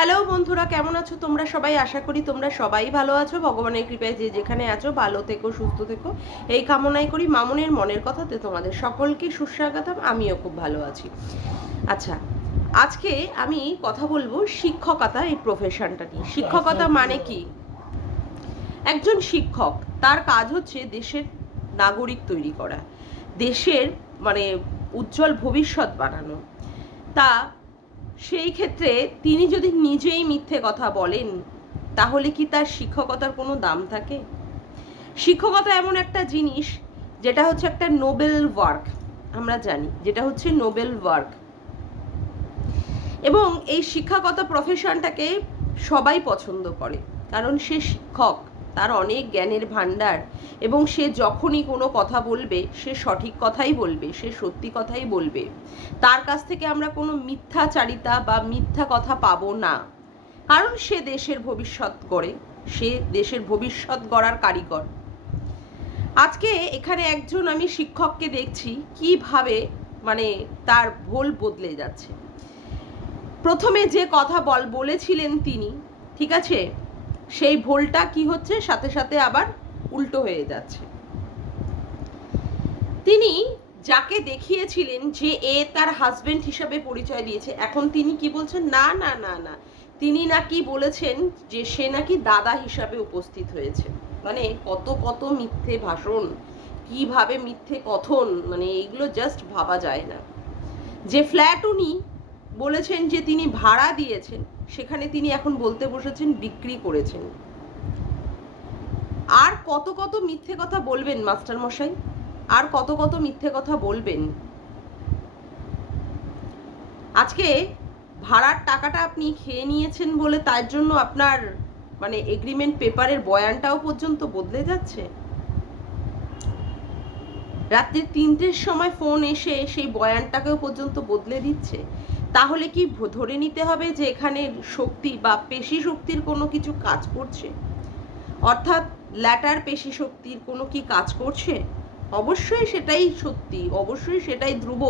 Hello বন্ধুরা, কেমন আছো তোমরা সবাই? আশা করি তোমরা সবাই ভালো আছো। ভগবানের কৃপায় যে যেখানে আছো ভালো থেকো, সুস্থ থেকো, এই কামনাই করি। মামুনের মনের কথাতে তোমাদের সকলকে সুস্বাগতম। আমিও খুব ভালো আছি। আচ্ছা, আজকে আমি কথা বলবো শিক্ষকতা, এই প্রফেশনটা নিয়ে। শিক্ষকতা মানে কি? একজন শিক্ষক, তার কাজ হচ্ছে দেশের নাগরিক তৈরি করা, দেশের মানে উজ্জ্বল ভবিষ্যৎ বানানো। তা সেই ক্ষেত্রে তিনি যদি নিজেই মিথ্যে কথা বলেন, তাহলে কি তার শিক্ষকতার কোনো দাম থাকে? শিক্ষকতা এমন একটা জিনিস যেটা হচ্ছে একটা নোবেল ওয়ার্ক, আমরা জানি যেটা হচ্ছে নোবেল ওয়ার্ক। এবং এই শিক্ষকতা প্রফেশনটাকে সবাই পছন্দ করে, কারণ সে শিক্ষক, তার অনেক জ্ঞানের ভাণ্ডার, এবং সে যখনই কোনো কথা বলবে সে সঠিক কথাই বলবে, সে সত্যি কথাই বলবে। তার কাছ থেকে আমরা কোনো মিথ্যাচারিতা বা মিথ্যা কথা পাবো না, কারণ সে দেশের ভবিষ্যৎ গড়ে, সে দেশের ভবিষ্যৎ গড়ার কারিগর। আজকে এখানে একজন আমি শিক্ষককে দেখছি কিভাবে মানে তার ভোল বদলে যাচ্ছে। প্রথমে যে কথা বলেছিলেন তিনি, ঠিক আছে, সেই ভুলটা কি হচ্ছে, সাথে সাথে আবার উল্টো হয়ে যাচ্ছে। তিনি যাকে দেখিয়েছিলেন যে এ তার হাজবেন্ড হিসাবে পরিচয় দিয়েছে, এখন তিনি কি বলছেন, না না না না, তিনি নাকি বলেছেন যে সে নাকি দাদা হিসাবে উপস্থিত হয়েছে। মানে কত কত মিথ্যে ভাষণ, কিভাবে মিথ্যে কথন, মানে এইগুলো জাস্ট ভাবা যায় না। যে ফ্ল্যাট উনি বলেছেন যে তিনি ভাড়া দিয়েছেন, সেখানে তিনি এখন বলতে বসেছেন বিক্রি করেছেন। আর কত কত মিথ্যে কথা বলবেন মাস্টার মশাই? আর কত কত মিথ্যে কথা বলবেন? আজকে ভাড়ার টাকাটা আপনি খেয়ে নিয়েছেন বলে তার জন্য আপনার মানে এগ্রিমেন্ট পেপারের বয়ানটাও পর্যন্ত বদলে যাচ্ছে। রাত্রি 3টের সময় ফোন এসে সেই বয়ানটাকেও পর্যন্ত বদলে দিচ্ছে। তাহলে কি ধরে নিতে হবে যে এখানে শক্তি বা পেশি শক্তির কোনো কিছু কাজ করছে? অর্থাৎ ল্যাটার পেশি শক্তির কোনো কি কাজ করছে? অবশ্যই সেটাই সত্যি, অবশ্যই সেটাই ধ্রুব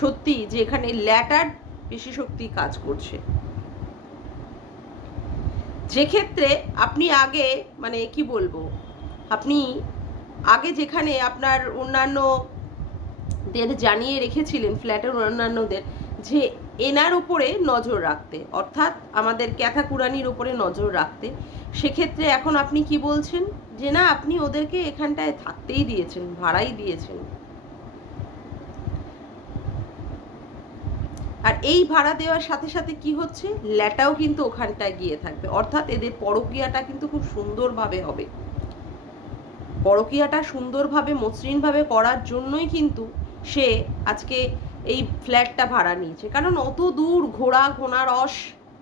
সত্যি যে এখানে ল্যাটার পেশি শক্তি কাজ করছে। যে ক্ষেত্রে আপনি আগে মানে কি বলবো, আপনি আগে যেখানে আপনার অন্যান্যদের জানিয়ে রেখেছিলেন, ফ্ল্যাটের অন্যান্যদের, যে এনার উপরে নজর রাখতে, অর্থাৎ আমাদের ক্যাথাকুরানির উপরে নজর রাখতে, সেক্ষেত্রে এখন আপনি কি বলছেন যে না, আপনি ওদেরকে এখানটায় থাকতেই দিয়েছেন, ভাড়াই দিয়েছেন। আর এই ভাড়া দেওয়ার সাথে সাথে কি হচ্ছে, ল্যাটাও কিন্তু ওখানটায় গিয়ে থাকবে, অর্থাৎ এদের পরকীয়াটা কিন্তু খুব সুন্দরভাবে হবে। পরকীয়াটা সুন্দরভাবে মসৃণভাবে করার জন্যই কিন্তু সে আজকে এই ফ্ল্যাটটা ভাড়া নিয়েছে। কারণ অত দূর ঘোড়া ঘোড়া রস,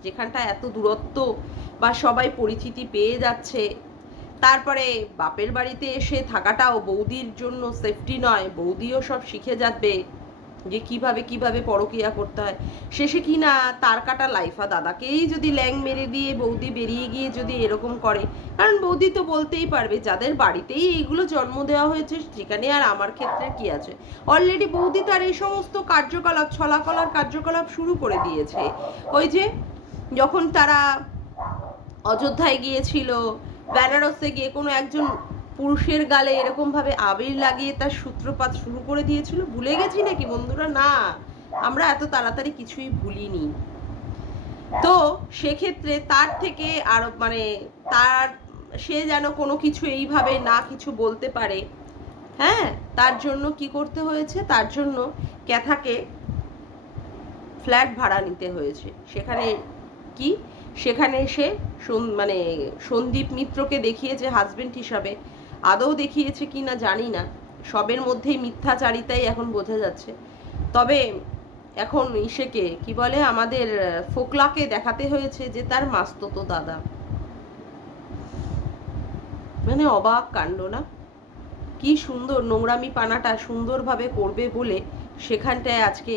যেখানটা এত দূরত্ব বা সবাই পরিচিতি পেয়ে যাচ্ছে, তারপরে বাপের বাড়িতে এসে থাকাটাও বৌদির জন্য সেফটি নয়, বৌদিও সব শিখে যাবে যে কিভাবে কিভাবে পরকীয়া করতে হয়। শেষে কি না তার কাটা লাইফা দাদাকেই যদি ল্যাং মেরে দিয়ে বৌদি বেরিয়ে গিয়ে যদি এরকম করে, কারণ বৌদি তো বলতেই পারবে যাদের বাড়িতেই এইগুলো জন্ম দেওয়া হয়েছে সেখানে আর আমার ক্ষেত্রে কি আছে। অলরেডি বৌদি তার এই সমস্ত কার্যকলাপ, ছলাকলার কার্যকলাপ শুরু করে দিয়েছে। ওই যে যখন তারা অযোধ্যায় গিয়েছিল, বেনারসে গিয়ে কোনো একজন পুরুষের গালে এরকম ভাবে আবির লাগিয়ে তার সূত্রপাত শুরু করে দিয়েছিল, ভুলে গেছি নাকি বন্ধুরা? না, আমরা এত তাড়াতাড়ি কিছুই ভুলিনি। তো সেক্ষেত্রে তার থেকে আরো মানে তার, সে যেন কোনো কিছু এইভাবে না কিছু বলতে পারে, হ্যাঁ, তার জন্য কি করতে হয়েছে, তার জন্য ক্যাথাকে ফ্ল্যাট ভাড়া নিতে হয়েছে। সেখানে কি, সেখানে সে মানে সন্দীপ মিত্রকে দেখিয়েছে হাজবেন্ড হিসাবে, আদৌ দেখিয়েছে কি না জানি না, সবের মধ্যেই মিথ্যাচারিতাই এখন বোঝা যাচ্ছে। তবে এখন ইসেকে কি বলে, আমাদের ফোকলাকে দেখাতে হয়েছে যে তার মাস্ততো দাদা। মানে অবাক কাণ্ড না? কি সুন্দর নোংরামি পানাটা সুন্দরভাবে করবে বলে সেখানটায় আজকে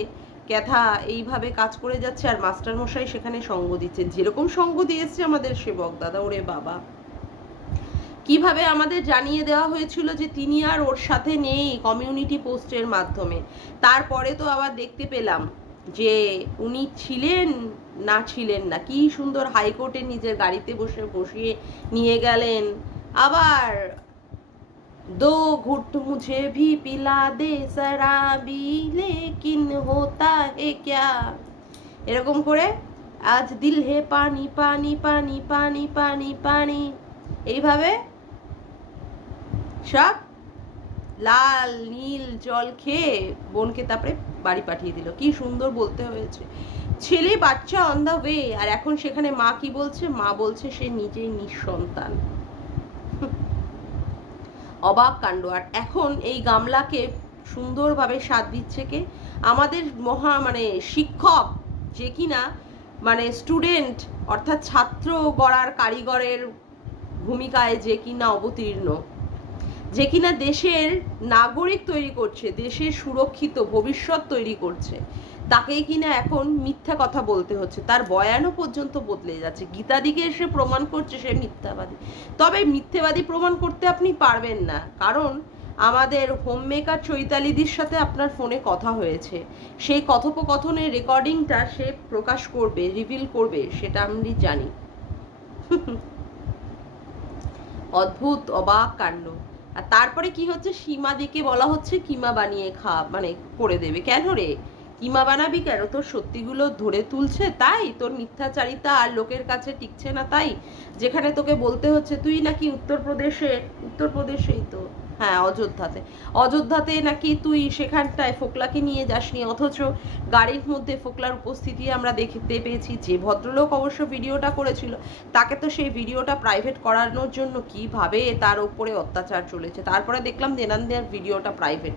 ক্যাথা এইভাবে কাজ করে যাচ্ছে, আর মাস্টারমশাই সেখানে সঙ্গ দিচ্ছে, যেরকম সঙ্গ দিয়েছে আমাদের সেবক দাদা। ওরে বাবা, কিভাবে আমাদের জানিয়ে দেওয়া হয়েছিল যে তিনি আর ওর সাথে নেই কমিউনিটি পোস্টের মাধ্যমে। তারপরে তো আবার দেখতে পেলাম যে উনি ছিলেন না ছিলেন না, কি সুন্দর হাইকোর্টে নিজের গাড়িতে বসিয়ে নিয়ে গেলেন। আবার दो घुट मुझे भी पिला दे शराबी लेकिन होता है क्या, এরকম করে আজ দিল হে পানি পানি পানি পানি পানি পানি, এইভাবে সব লাল নীল জল খেয়ে বোনকে তারপরে বাড়ি পাঠিয়ে দিল। কি সুন্দর বলতে হয়েছে, ছেলে বাচ্চা অন দা ওয়ে, আর এখন সেখানে মা কি বলছে, মা বলছে সে নিজেই নিঃসন্তান। অবাক কাণ্ড। আর এখন এই গামলাকে সুন্দরভাবে সাথ দিচ্ছে কে, আমাদের মানে শিক্ষক, যে কিনা মানে স্টুডেন্ট অর্থাৎ ছাত্র গড়ার কারিগরের ভূমিকায় যে কিনা অবতীর্ণ, যে কিনা দেশের নাগরিক তৈরি করছে, দেশের সুরক্ষিত ভবিষ্যৎ তৈরি করছে, তাকেই কিনা এখন মিথ্যা কথা বলতে হচ্ছে, তার বয়ানও পর্যন্ত বদলে যাচ্ছে। গীতাদিকে এসে প্রমাণ করছে সে মিথ্যাবাদী। তবে মিথ্যেবাদী প্রমাণ করতে আপনি পারবেন না, কারণ আমাদের হোম মেকার চৈতালিদির সাথে আপনার ফোনে কথা হয়েছে, সেই কথোপকথনের রেকর্ডিংটা সে প্রকাশ করবে, রিভিল করবে, সেটা আমি জানি। অদ্ভুত অবাক কাণ্ড। আর তারপরে কি হচ্ছে, সীমাদিকে বলা হচ্ছে কিমা বানিয়ে মানে করে দেবে। কেন রে, কিমা বানাবি কেন? তোর সত্যিগুলো ধরে তুলছে তাই, তোর মিথ্যাচারিতা আর লোকের কাছে টিকছে না তাই, যেখানে তোকে বলতে হচ্ছে তুই নাকি উত্তরপ্রদেশেই তো, হ্যাঁ অযোধ্যাতে নাকি তুই সেখানটায় ফোকলাকে নিয়ে যাসনি, অথচ গাড়ির মধ্যে ফোকলার উপস্থিতি আমরা দেখতে পেয়েছি। যে ভদ্রলোক অবশ্য ভিডিওটা করেছিল, তাকে তো সেই ভিডিওটা প্রাইভেট করানোর জন্য কিভাবে তার উপরে অত্যাচার চলেছে। তারপরে দেখলাম দেনান্দিয়ার ভিডিওটা প্রাইভেট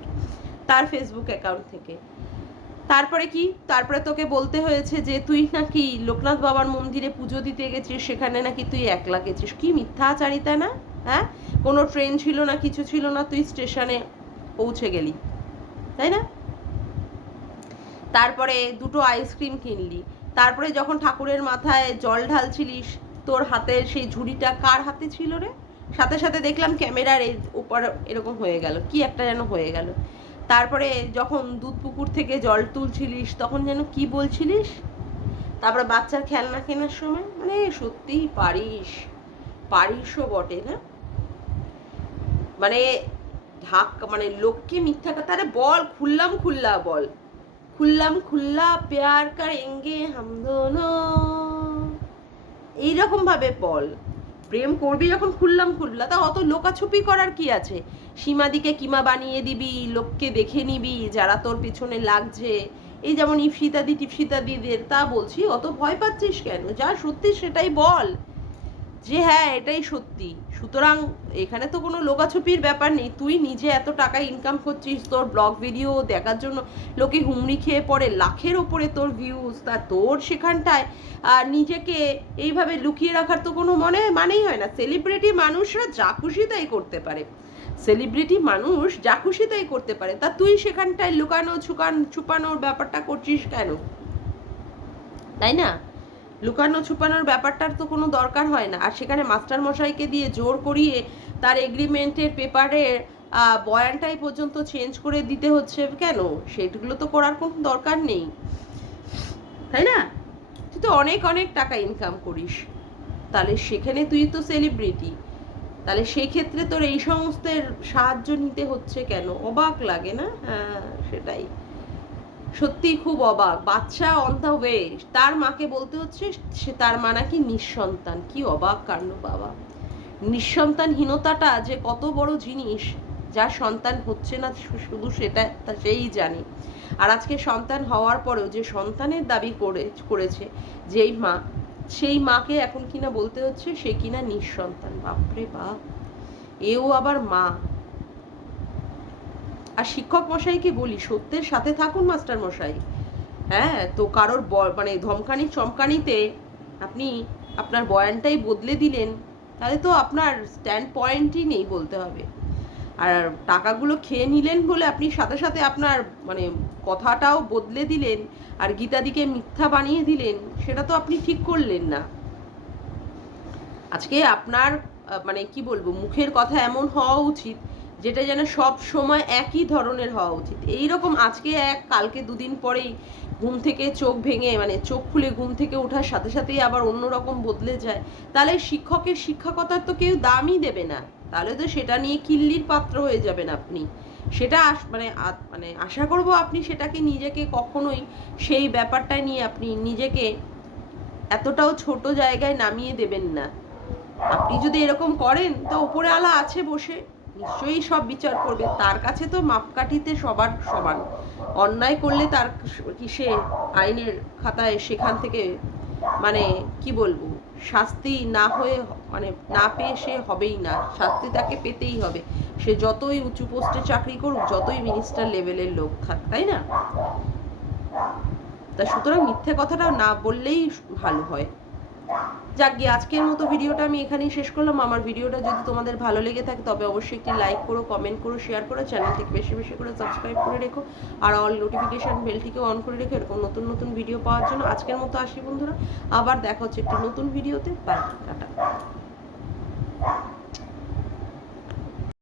তার ফেসবুক অ্যাকাউন্ট থেকে। তারপরে কি, তারপরে তোকে বলতে হয়েছে যে তুই নাকি লোকনাথ বাবার মন্দিরে পুজো দিতে গেছিস, সেখানে নাকি তুই একলা গেছিস। কি মিথ্যাচারিতা না, হ্যাঁ? কোনো ট্রেন ছিল না, কিছু ছিল না, তুই স্টেশনে পৌঁছে গেলি, তাই না? তারপরে দুটো আইসক্রিম কিনলি, তারপরে যখন ঠাকুরের মাথায় জল ঢালছিলিস, তোর হাতের সেই ঝুড়িটা কার হাতে ছিল রে? সাথে সাথে দেখলাম ক্যামেরার উপর এরকম হয়ে গেল, কি একটা যেন হয়ে গেল। তারপরে যখন দুধ পুকুর থেকে জল তুলছিলিস, তখন যেন কি বলছিলিস। তারপরে বাচ্চার খেলনা কেনার সময়, মানে সত্যিই পারিসও বটে না, মানে মানে লোককে মিথ্যা কথা। আরে বল, খুল্লা বল, খুল্লা প্যার করেঙ্গে হাম দোনো, এইরকম ভাবে বল। প্রেম করবি যখন খুল্লা, তা অত লোকাছুপি করার কি আছে? সীমাদিকে কিমা বানিয়ে দিবি, লোককে দেখে নিবি যারা তোর পিছনে লাগছে, এই যেমন টিপসিতাদিদের, তা বলছি, অত ভয় পাচ্ছিস কেন? যা সত্যি সেটাই বল, যে হ্যাঁ এটাই সত্যি। সুতরাং এখানে তো কোনো লোকাছুপির ব্যাপার নেই। তুই নিজে এত টাকা ইনকাম করছিস, তোর ব্লগ ভিডিও দেখার জন্য লোকে হুমড়ি খেয়ে পড়ে, লাখের ওপরে তোর ভিউজ, তা তোর সেখানটায় নিজেকে এইভাবে লুকিয়ে রাখার তো কোনো মানেই হয় না। সেলিব্রিটি মানুষরা যা খুশি তাই করতে পারে, তা তুই সেখানটায় ছুপানোর ব্যাপারটা করছিস কেন, তাই না? লুকানো ছুপানোর ব্যাপারটার তো কোনো দরকার হয় না। আর সেখানে মাস্টার মশাইকে দিয়ে জোর করিয়ে তার এগ্রিমেন্টের পেপারের বয়ানটাই পর্যন্ত চেঞ্জ করে দিতে হচ্ছে কেন? সেগুলো তো করার কোনো দরকার নেই, তাই না? তুই তো অনেক টাকা ইনকাম করিস, তাহলে সেখানে তুই তো সেলিব্রিটি, তাহলে সেই ক্ষেত্রে তোর এই সমস্তের সাহায্য নিতে হচ্ছে কেন? অবাক লাগে না? হ্যাঁ সেটাই, সত্যি খুব অবাক। বাচ্চা অন দ্য ওয়ে, তার মাকে বলতে হচ্ছে সে তার মা নাকি নিঃসন্তান। কি অবাক কাণ্ড বাবা! নিঃসন্তানহীনতাটা যে কত বড় জিনিস, যার সন্তান হচ্ছে না শুধু সেটা সেই জানে। আর আজকে সন্তান হওয়ার পরেও যে সন্তানের দাবি করেছে যেই মা, সেই মাকে এখন কিনা বলতে হচ্ছে সে কিনা নিঃসন্তান। বাপরে বাপ, এও আবার মা। আর শিক্ষক মশাইকে বলি, সত্যের সাথে থাকুন মাস্টার মশাই। হ্যাঁ, তো কারোর মানে ধমকানি চমকানিতে আপনি আপনার বয়ানটাই বদলে দিলেন, তাহলে তো আপনার স্ট্যান্ড পয়েন্টই নেই বলতে হবে। আর টাকাগুলো খেয়ে নিলেন বলে আপনি সাথে সাথে আপনার মানে কথাটাও বদলে দিলেন, আর গীতাদিকে মিথ্যা বানিয়ে দিলেন, সেটা তো আপনি ঠিক করলেন না। আজকে আপনার মানে কি বলবো, মুখের কথা এমন হওয়া উচিত যেটা যেন সব সময় একই ধরনের হওয়া উচিত। এইরকম আজকে এক, কালকে দুদিন পরেই ঘুম থেকে চোখ ভেঙে মানে চোখ খুলে ঘুম থেকে ওঠার সাথে সাথেই আবার অন্যরকম বদলে যায়, তাহলে শিক্ষকের শিক্ষকতার তো কেউ দামই দেবে না। তাহলে তো সেটা নিয়ে কিল্লির পাত্র হয়ে যাবেন আপনি। সেটা মানে আশা করব আপনি সেটাকে নিজেকে কখনোই সেই ব্যাপারটা নিয়ে আপনি নিজেকে এতটাও ছোট জায়গায় নামিয়ে দেবেন না। আপনি যদি এরকম করেন তা ওপরে আলা আছে বসে, নিশ্চয়ই সব বিচার করবে। তার কাছে তো মাপকাঠিতে সবার সমান। অন্যায় করলে তার সে আইনের খাতায় সেখান থেকে মানে কি বলবো, শাস্তি না হয়ে মানে না পেয়ে সে হবেই না, শাস্তি তাকে পেতেই হবে। সে যতই উঁচু পোস্টে চাকরি করুক, যতই মিনিস্টার লেভেলের লোক থাক, তাই না? তা সুতরাং মিথ্যে কথাটা না বললেই ভালো হয়। যাক গিয়ে আজকের মতো ভিডিওটা আমি এখানেই শেষ করলাম। আমার ভিডিওটা যদি তোমাদের ভালো লেগে থাকে তবে অবশ্যই একটি লাইক করো, কমেন্ট করো, শেয়ার করো, চ্যানেলটিকে বেশি বেশি করে সাবস্ক্রাইব করে রেখো, আর অল নোটিফিকেশান বেলটিকেও অন করে রেখো এরকম নতুন নতুন ভিডিও পাওয়ার জন্য। আজকের মতো আসি বন্ধুরা, আবার দেখা হচ্ছে একটি নতুন ভিডিওতে। Bye, tata.